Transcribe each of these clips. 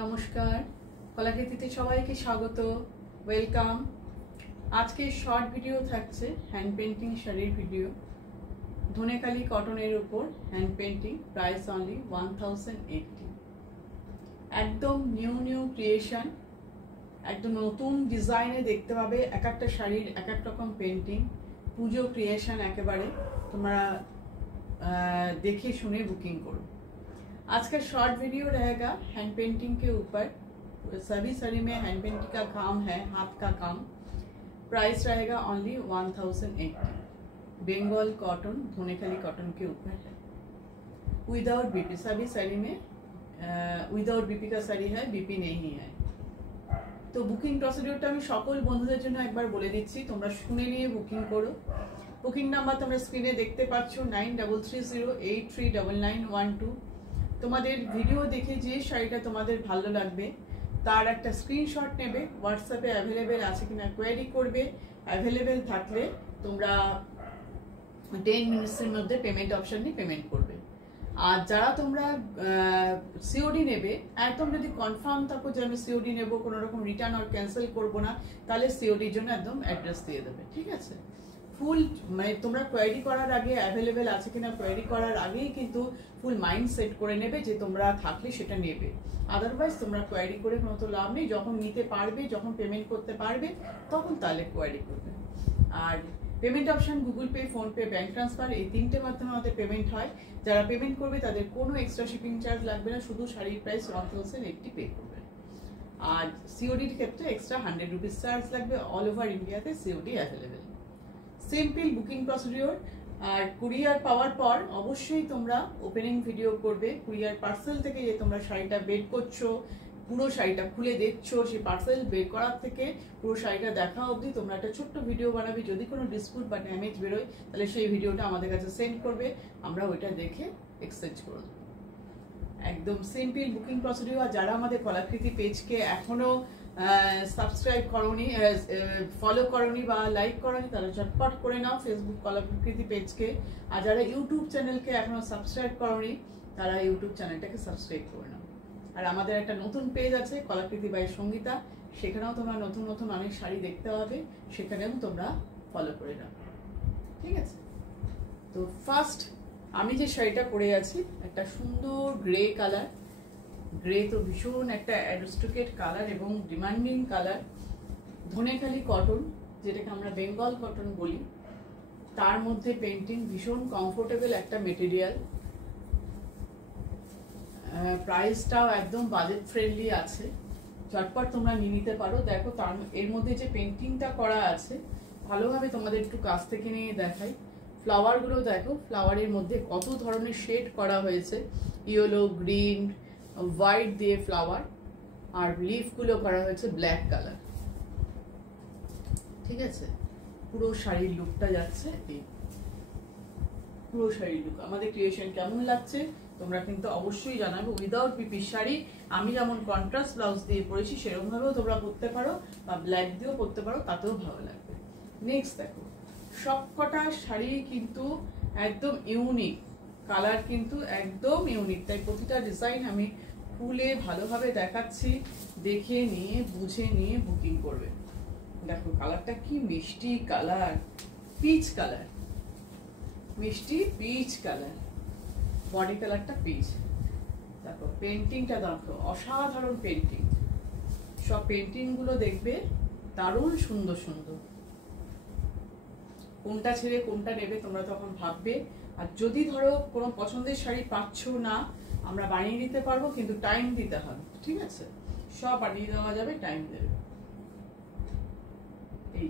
নমস্কার, কলাকৃতিতে সবাইকে স্বাগত, ওয়েলকাম। আজকে শর্ট ভিডিও থাকছে হ্যান্ড পেন্টিং শাড়ির ভিডিও। ধনেখালি কটনের উপর হ্যান্ড পেন্টিং, প্রাইস অনলি 1080। একদম নিউ ক্রিয়েশন, একদম নতুন ডিজাইনে দেখতে পাবে। এক একটা শাড়ির এক এক রকম পেন্টিং, পুজো ক্রিয়েশন একেবারে। তোমরা देखे सुने बुकिंग करो। आज का शॉर्ट वीडियो रहेगा हैंड पेंटिंग के ऊपर। सभी साड़ी में हैंड पेंटिंग का काम है, हाथ का काम। प्राइस रहेगा ओनली 1080। बंगाल कॉटन, धनेखाली कॉटन के ऊपर है, विदाउट बीपी। सभी साड़ी में विदाउट बीपी का साड़ी है, बीपी नहीं है। तो बुकिंग प्रसिडियोरটা আমি সকল বন্ধুদের জন্য একবার বলে দিচ্ছি, তোমরা শুনে নিয়ে বুকিং করো। বুকিং নাম্বার তোমরা স্ক্রিনে দেখতে পাচ্ছ 9330839912। তোমাদের ভিডিও দেখে যে শাড়িটা তোমাদের ভালো লাগবে তার একটা স্ক্রিনশট নেবে, হোয়াটসঅ্যাপে অ্যাভেলেবেল আছে কিনা কোয়েরি করবে। অ্যাভেলেবেল থাকলে তোমরা 10 মিনিটসের মধ্যে পেমেন্ট অপশন নিয়ে পেমেন্ট করবে। আর যারা তোমরা সিওডি নেবে, একদম যদি কনফার্ম থাকো যে আমি সিওডি নেব, কোনো রকম রিটার্ন আর ক্যান্সেল করবো না, তাহলে সিওডির জন্য একদম অ্যাড্রেস দিয়ে দেবে, ঠিক আছে। ফুল মানে তোমরা কোয়েরি করার আগে অ্যাভেলেবেল আছে কিনা কোয়েরি করার আগেই কিন্তু ফুল মাইন্ড সেট করে নেবে যে তোমরা থাকলে সেটা নেবে। আদারওয়াইজ তোমরা কোয়েরি করে কোনো তো লাভ নেই। যখন নিতে পারবে, যখন পেমেন্ট করতে পারবে, তখন তাহলে কোয়েরি করবে। আর payment option Google pay, PhonePe, bank transfer, এই তিনটে মাধ্যমে আমাদের পেমেন্ট হয়। যারা পেমেন্ট করবে তাদের কোনো এক্সট্রা শিপিং চার্জ লাগবে না, শুধু শাড়ির প্রাইস 1080 পে করবে। আর সিওডির ক্ষেত্রে এক্সট্রা 100 রুপিস চার্জ লাগবে। অল ওভার ইন্ডিয়াতে COD available. Simple booking procedure. আর কুরিয়ার পাওয়ার পর অবশ্যই তোমরা ওপেনিং ভিডিও করবে। কুরিয়ার পার্সেল থেকে যে তোমরা শাড়িটা বের করছো, পুরো শাড়িটা খুলে দেখছো, সেই পার্সেল বের করার থেকে পুরো শাড়িটা দেখা অবধি তোমরা একটা ছোট্ট ভিডিও বানাবে। যদি কোনো ডিসপুট বা ড্যামেজ বেরোয় তাহলে সেই ভিডিওটা আমাদের কাছে সেন্ড করবে, আমরা ওইটা দেখে এক্সচেঞ্জ করে দেবো। একদম সিম্পল বুকিং প্রসিডিওর। আর যারা আমাদের কলাকৃতি পেজকে এখনো সাবস্ক্রাইব করনি, ফলো করনি বা লাইক করনি, তারা ঝটপট করে নাও ফেসবুক কলাকৃতি পেজকে। আর যারা ইউটিউব চ্যানেলকে এখনো সাবস্ক্রাইব করনি, তারা ইউটিউব চ্যানেলটাকে সাবস্ক্রাইব করে নাও। আর আমাদের একটা নতুন পেজ আছে কলাকৃতি বাই সঙ্গীতা, সেখানেও তোমরা নতুন নতুন অনেক শাড়ি দেখতে পাবে, সেখানেও তোমরা ফলো করে নাও, ঠিক আছে। তো ফার্স্ট আমি যে শাড়িটা পরে আছি একটা সুন্দর গ্রে কালার। গ্রে তো ভীষণ একটা অ্যারিস্টোক্রেট কালার এবং ডিমান্ডিং কালার। ধনেখালি কটন, যেটাকে আমরা বেঙ্গল কটন বলি, তার মধ্যে পেন্টিং, ভীষণ কমফোর্টেবল একটা মেটেরিয়াল। প্রাইসটাও একদম বাজেট ফ্রেন্ডলি আছে, ঝটপট তোমরা নিয়ে নিতে পারো। দেখো তার এর মধ্যে যে পেন্টিংটা করা আছে, ভালোভাবে তোমাদের একটু কাছ থেকে নিয়ে দেখাই। ফ্লাওয়ারগুলো দেখো, ফ্লাওয়ারের মধ্যে কত ধরনের শেড করা হয়েছে, ইয়েলো, গ্রিন, হোয়াইট দিয়ে ফ্লাওয়ার। আর লিফগুলো করা হয়েছে ব্ল্যাক কালার, ঠিক আছে। পুরো শাড়ির লুকটা যাচ্ছে এই, পুরো শাড়ির লুক। আমাদের ক্রিয়েশন কেমন লাগছে তোমরা কিন্তু অবশ্যই জানাবে। উইদাউট পিপি শাড়ি, আমি যেমন কন্ট্রাস্ট ব্লাউজ দিয়ে পরেছি সেরকম ভাবেও তোমরা পরতে পারো, বা ব্ল্যাক দিয়েও পরতে পারো, তাতেও ভালো লাগবে। নেক্সট দেখো, সবকটা শাড়ি কিন্তু একদম ইউনিক, কালার কিন্তু একদম ইউনিক। তাই প্রতিটা ডিজাইন আমি খুলে ভালোভাবে দেখাচ্ছি, দেখে নিয়ে বুঝে নিয়ে বুকিং করবে। দেখো কালারটা কি মিষ্টি কালার, পিচ কালার, মিষ্টি পিচ কালার, বডি কালারটা পিচ। দেখো পেন্টিংটা দেখো, অসাধারণ পেন্টিং। সব পেন্টিং গুলো দেখবে দারুণ সুন্দর সুন্দর। কোনটা ছেড়ে কোনটা নেবে তোমরা তখন ভাববে। আর যদি ধরো কোনো পছন্দের শাড়ি পাচ্ছ না, আমরা বানিয়ে দিতে পারবো, কিন্তু টাইম দিতে হবে, ঠিক আছে। সব বানিয়ে দেওয়া যাবে, টাইম দেবে। এই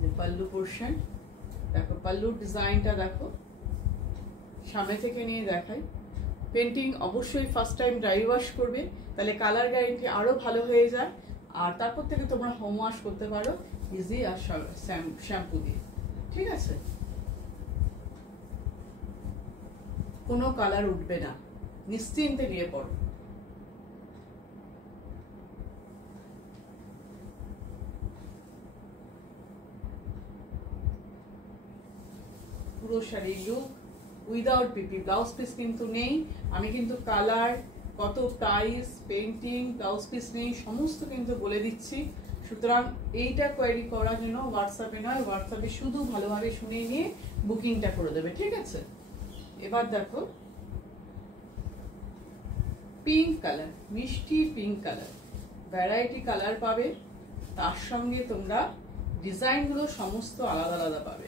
যে পাল্লু পোর্শন দেখো, পাল্লুর ডিজাইনটা দেখো, সামনে থেকে নিয়ে দেখাই। পেন্টিং অবশ্যই ফার্স্ট টাইম ড্রাই ওয়াশ করবে, তাহলে কালার গ্যারেন্টি আরো ভালো হয়ে যায়। আর তারপর থেকে তোমরা হোম ওয়াশ করতে পারো ইজি আর শ্যাম্পু দিয়ে, ঠিক আছে। কোনো কালার উঠবে না, নিশ্চিন্তে নিয়ে পড়ো। পুরো শাড়ির লুক উইদাউট পিপি, ব্লাউজ পিস কিন্তু নেই। আমি কিন্তু কালার, কত প্রাইস, পেন্টিং, ব্লাউজ পিস নেই, সমস্ত কিন্তু বলে দিচ্ছি। সুতরাং এইটা কোয়ারি করার জন্য হোয়াটসঅ্যাপে নয়, হোয়াটসঅ্যাপে শুধু ভালোভাবে শুনে নিয়ে বুকিংটা করে দেবে, ঠিক আছে? এবার দেখো পিঙ্ক কালার, মিষ্টি পিঙ্ক কালার, ভ্যারাইটি কালার পাবে, তার সঙ্গে তোমরা ডিজাইনগুলো সমস্ত আলাদা আলাদা পাবে।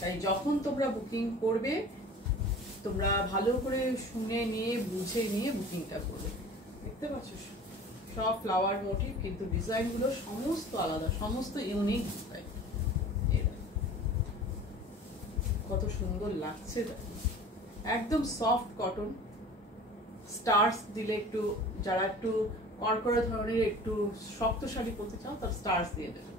তাই যখন তোমরা বুকিং করবে তোমরা ভালো করে শুনে নিয়ে বুঝে নিয়ে বুকিংটা করবে। দেখতে পাচ্ছ সব ফ্লাওয়ার মোটিভ, কিন্তু ডিজাইনগুলো সমস্ত আলাদা, সমস্ত ইউনিক ডিজাইন। কত সুন্দর লাগছে দেখো, একদম সফট কটন। স্টার্স দিলে একটু, যারা একটু কড়কড়া ধরনের একটু শক্ত শাড়ি পরতে চাও তার স্টার্স দিয়ে দেবে।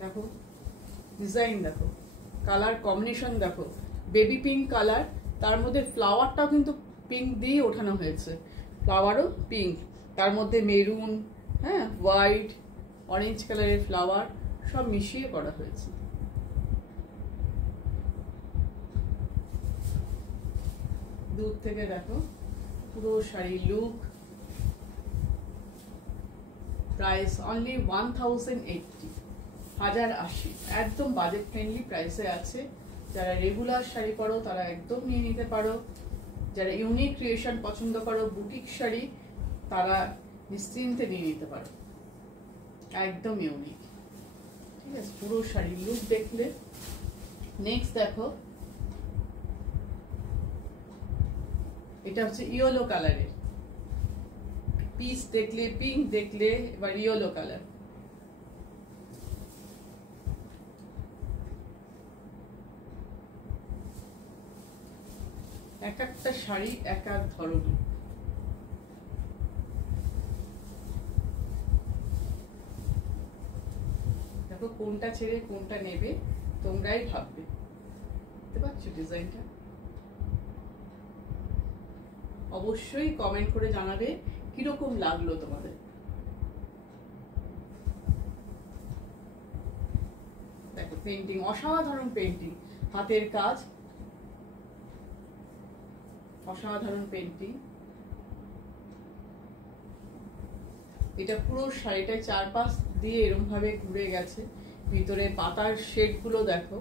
দেখো ডিজাইন, দেখো কালার কম্বিনেশন, দেখো বেবি পিঙ্ক কালার, তার মধ্যে ফ্লাওয়ারটাও কিন্তু পিঙ্ক দিয়ে ওঠানো হয়েছে, ফ্লাওয়ারও পিঙ্ক, তার মধ্যে মেরুন, হ্যাঁ হোয়াইট, অরেঞ্জ কালারের ফ্লাওয়ার সব মিশিয়ে করা হয়েছে। দূর থেকে দেখো পুরো শাড়ি লুক। প্রাইস অনলি 1080, 1080, একদম বাজেট ফ্রেন্ডলি প্রাইসে আছে। যারা রেগুলার শাড়ি পরো তারা একদম নিয়ে নিতে পারো, যারা ইউনিক ক্রিয়েশন পছন্দ করো, বুটিক শাড়ি, তারা নিশ্চিন্তে নিয়ে নিতে পারো, একদম ইউনিক, ঠিক আছে? পুরো শাড়ি লুক দেখলে। নেক্সট দেখো, এটা হচ্ছে ইয়েলো কালারের পিস, দেখলে পিঙ্ক, দেখলে এবার ইয়েলো কালার। এক একটা শাড়ি এক এক ধরনের। দেখো কোনটা ছেড়ে কোনটা নেবে তোমরাই ভাববে। দেখতে পাচ্ছ ডিজাইনটা? অবশ্যই কমেন্ট করে জানাবে কিরকম লাগলো তোমাদের। দেখো পেন্টিং, অসাধারণ পেন্টিং, হাতের কাজ, অসাধারণ পেন্টিং। এটা পুরো শাড়িটা চারপাশ দিয়ে এরকম ভাবে ঘুরে গেছে। ভিতরে পাতার শেড গুলো দেখো,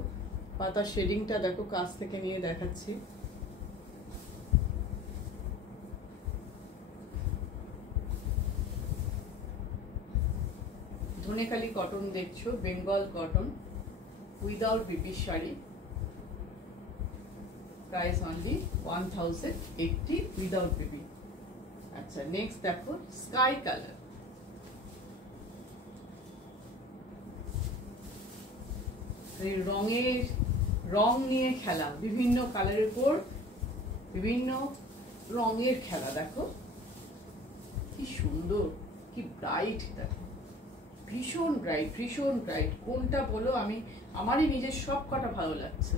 পাতার শেডিংটা দেখো, কাছ থেকে নিয়ে দেখাচ্ছি। ধনেখালি কটন দেখছো, Bengal cotton, without BP sari. Price only 1080 without BP. আচ্ছা নেক্সট দেখো স্কাই কালার, রঙের, রং নিয়ে খেলা, বিভিন্ন কালারের উপর বিভিন্ন রঙের খেলা। দেখো কি সুন্দর, কি ব্রাইট, দেখো ভীষণ ব্রাইট, ভীষণ ব্রাইট। কোনটা বলো, আমি আমারই নিজের সব কটা ভালো লাগছে।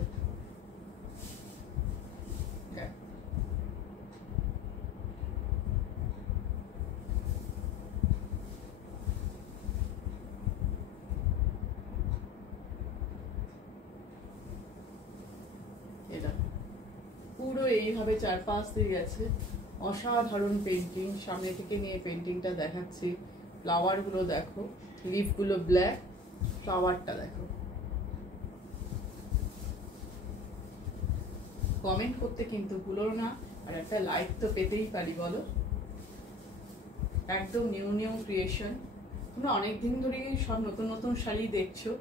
পুরো এইভাবে চারপাশ দিয়ে গেছে, অসাধারণ পেন্টিং। সামনে থেকে নিয়ে পেন্টিংটা দেখাচ্ছি। ফ্লাওয়ার গুলো দেখো, লিফ গুলো ব্ল্যাক, ফ্লাওয়ারটা দেখো। কমেন্ট করতে কিন্তু ভুলো না, আর একটা লাইক তো পেতেই পারি বলো। একদম নিউ নিউ ক্রিয়েশন, তোমরা অনেকদিন ধরে সব নতুন নতুন শাড়ি দেখছো,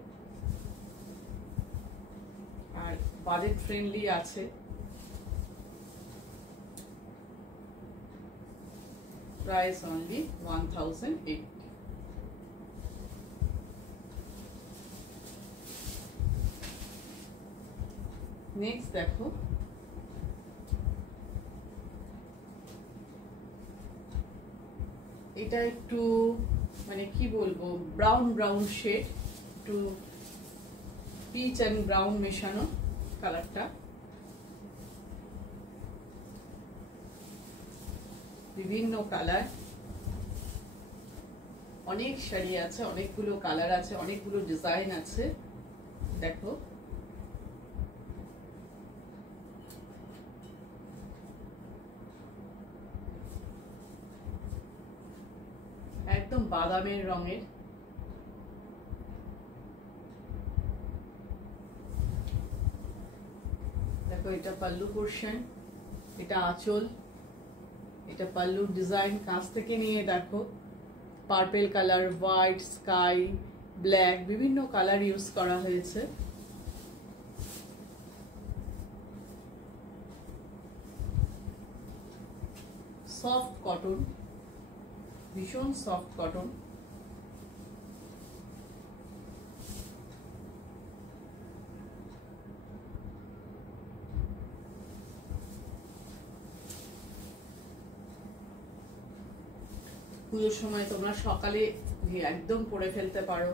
আর বাজেট ফ্রেন্ডলি আছে। Price only 1080. Next দেখো, এটা একটু মানে কি বলবো, ব্রাউন ব্রাউন শেড, একটু পিচ এন্ড ব্রাউন মেশানো কালারটা। বিভিন্ন কালার, অনেক শাড়ি আছে, অনেকগুলো কালার আছে, অনেকগুলো ডিজাইন আছে। দেখো একদম বাদামের রঙের, দেখো এটা পাল্লু পোর্শন, এটা আঁচল, এটা পাল্লুর ডিজাইন। কাছ থেকে নিয়ে দেখো purple colour, white, sky, black, বিভিন্ন কালার ইউজ করা হয়েছে। সফট কটন, ভীষণ সফট কটন। পুজোর সময় তোমরা সকালে একদম পরে ফেলতে পারো,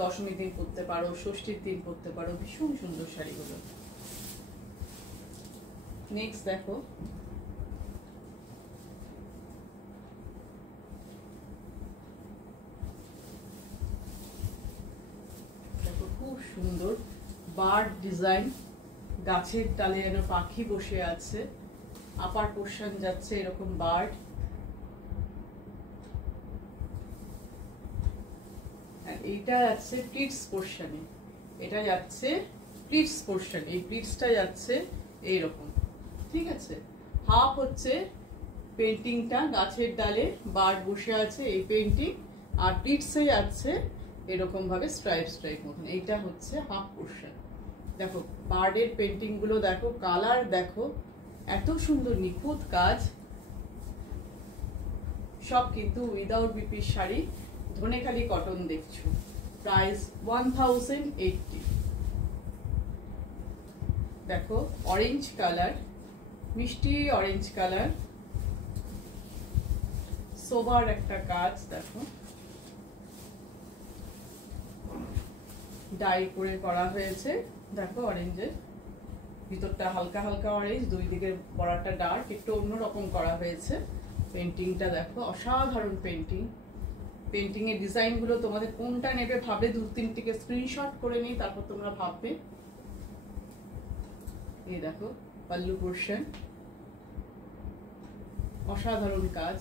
দশমীর দিন পরতে পারো, ষষ্ঠীর দিন পরতে পারো। ভীষণ সুন্দর শাড়িগুলো। নেক্সট দেখো খুব সুন্দর বার্ড ডিজাইন, গাছের ডালে যেন পাখি বসে আছে, আপার পোর্শন যাচ্ছে এরকম বার্ড, এইটা যাচ্ছে প্লিটস পোর্শনে, এটা যাচ্ছে প্লিটস পোর্শন, এই প্লিটসটা যাচ্ছে এইরকম, ঠিক আছে। হাফ হচ্ছে পেন্টিংটা, গাছের ডালে বার্ড বসে আছে এই পেন্টিং, আর প্লিটসে যাচ্ছে এরকম ভাবে স্ট্রাইপ স্ট্রাইপ মতন, এইটা হচ্ছে হাফ পোর্শন। দেখো বার্ডের পেন্টিং গুলো দেখো, কালার দেখো, এত সুন্দর নিখুঁত কাজ। সব কিন্তু উইদাউট বিপির শাড়ি, ধনেখালি কটন দেখছো। প্রাইস 1080। দেখো অরেঞ্জ কালার, মিষ্টি অরেঞ্জ কালার, সোবার একটা কাজ। দেখো ডাই করে করা হয়েছে, দেখো অরেঞ্জের ভিতরটা হালকা হালকা অরেঞ্জ, দুই দিকের বড়াটা ডার্ক, একটু অন্যরকম করা হয়েছে। পেন্টিংটা দেখো অসাধারণ পেন্টিং। পেন্টিং এর ডিজাইন গুলো তোমাদের কোনটা নেবে ভাবে 2-3টিকে স্ক্রিনশট করে নিই, তারপর তোমরা ভাববে। এই দেখো পাল্লু পোর্শন, অসাধারণ কাজ।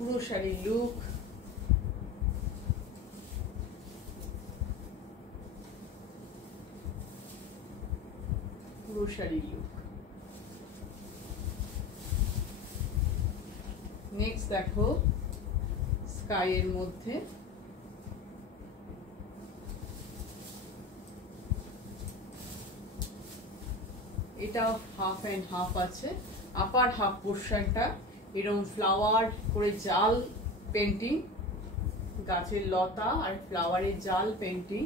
পুরো শাড়ির লুক, পুরো শাড়ির লুক। নেক্সট দেখো স্কাই এর মধ্যে, এটা হাফ এন্ড হাফ আছে। আপার হাফ পোর্শনটা এরকম ফ্লাওয়ার করে জাল পেন্টিং, গাছের লতা আর ফ্লাওয়ারের জাল পেন্টিং,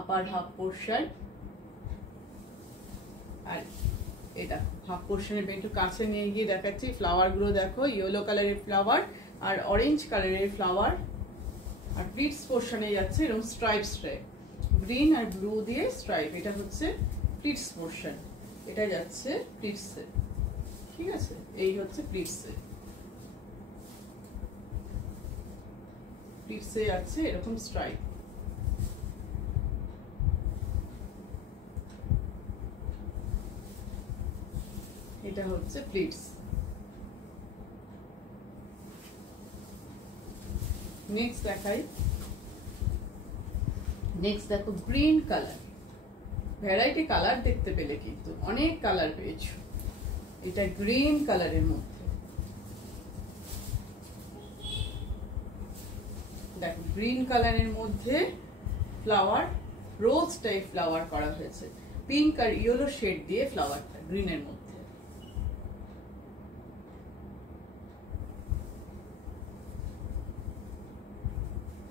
আপার হাফ পোর্শন। আর এটা হাফ পোর্শনের একটু কাছে নিয়ে গিয়ে দেখাচ্ছি, ফ্লাওয়ার গুলো দেখো, ইয়েলো কালারের ফ্লাওয়ার আর অরেঞ্জ কালারের ফ্লাওয়ার। আর প্লিটস পোর্শনে যাচ্ছে এরকম স্ট্রাইপ স্ট্রাইপ, গ্রিন আর ব্লু দিয়ে স্ট্রাইপ, এটা হচ্ছে প্লিটস পোর্শন, এটা যাচ্ছে প্লিটসে, ঠিক আছে। এই হচ্ছে প্লিটসে, প্লিটসে যাচ্ছে এরকম স্ট্রাইপ। এটা হচ্ছে প্লিটস। নেক্সট দেখাই, নেক্সট দেখো গ্রিন কালার, ভ্যারাইটি কালার দেখতে পেলে, কিন্তু অনেক কালার পেয়েছো। এটা গ্রিন কালারের মধ্যে, দেখো গ্রিন কালারের মধ্যে ফ্লাওয়ার, রোজ টাইপ ফ্লাওয়ার করা হয়েছে, পিঙ্ক আর ইয়েলো শেড দিয়ে ফ্লাওয়ারটা গ্রিনের মধ্যে।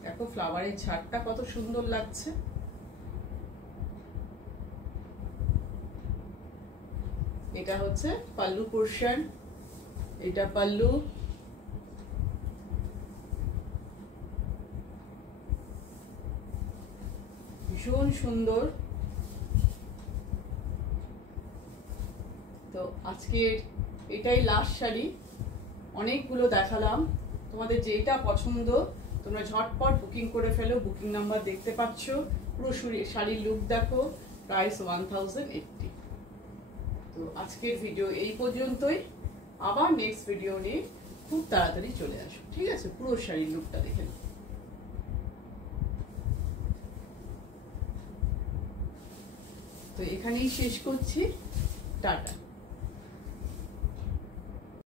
দেখো ফ্লাওয়ারের ঝাড়টা কত সুন্দর লাগছে। এটা হচ্ছে পাল্লু পোর্শন, এটা পাল্লু, ভীষণ সুন্দর। তো আজকের এটাই লাস্ট শাড়ি, অনেকগুলো দেখালাম, তোমাদের যেটা পছন্দ তোমরা ঝটপট বুকিং করে ফেলো। বুকিং নাম্বার দেখতে পাচ্ছ, পুরো শাড়ির লুক দেখো, প্রাইস 1080। তো আজকের ভিডিও এই পর্যন্তই, আবার নেক্সট ভিডিও নিয়ে খুব তাড়াতাড়ি চলে আসো, ঠিক আছে? পুরো শাড়ির লুকটা দেখে নাও। তো এখানেই শেষ করছি, টাটা।